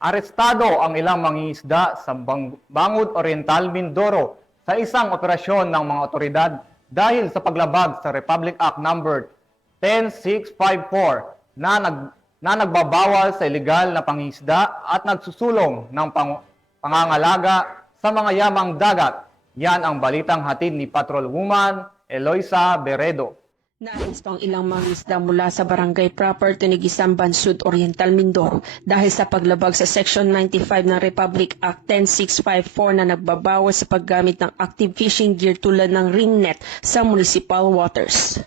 Arestado ang ilang mangingisda sa Bangud Oriental, Mindoro sa isang operasyon ng mga otoridad dahil sa paglabag sa Republic Act No. 10654 na nagbabawal sa ilegal na pangingisda at nagsusulong ng pangangalaga sa mga yamang dagat. Yan ang balitang hatid ni Patrolwoman Eloisa Beredo. Naaresto ang ilang mangingisda mula sa barangay proper Tunigisan, Bansud Oriental, Mindoro dahil sa paglabag sa Section 95 ng Republic Act 10654 na nagbabawal sa paggamit ng active fishing gear tulad ng ring net sa municipal waters.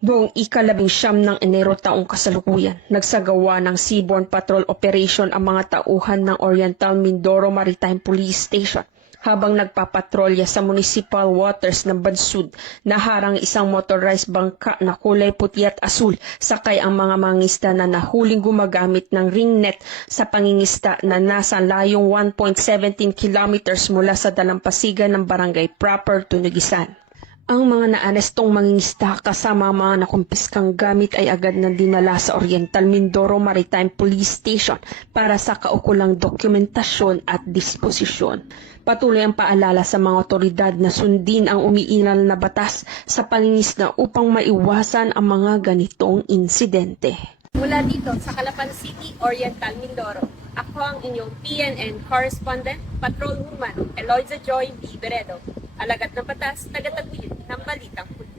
Noong ika-19 ng Enero taong kasalukuyan, nagsagawa ng seaborne patrol operation ang mga tauhan ng Oriental Mindoro Maritime Police Station. Habang nagpapatrolya sa municipal waters ng Bansud, naharang isang motorized bangka na kulay puti at asul, sakay ang mga mangingisda na nahuling gumagamit ng ring net sa pangingisda na nasa layong 1.17 kilometers mula sa dalampasigan ng barangay proper Tunigisan. Ang mga naarestong mangingisda kasama ang mga nakumpiskang gamit ay agad na dinala sa Oriental Mindoro Maritime Police Station para sa kaukulang dokumentasyon at disposisyon. Patuloy ang paalala sa mga otoridad na sundin ang umiiral na batas sa pangingisda upang maiwasan ang mga ganitong insidente. Mula dito sa Calapan City, Oriental Mindoro, ako ang inyong PNN correspondent, Patrolwoman Eloisa Joy B. Beredo, alagad ng batas, tagataguyod ng Balitang Huli.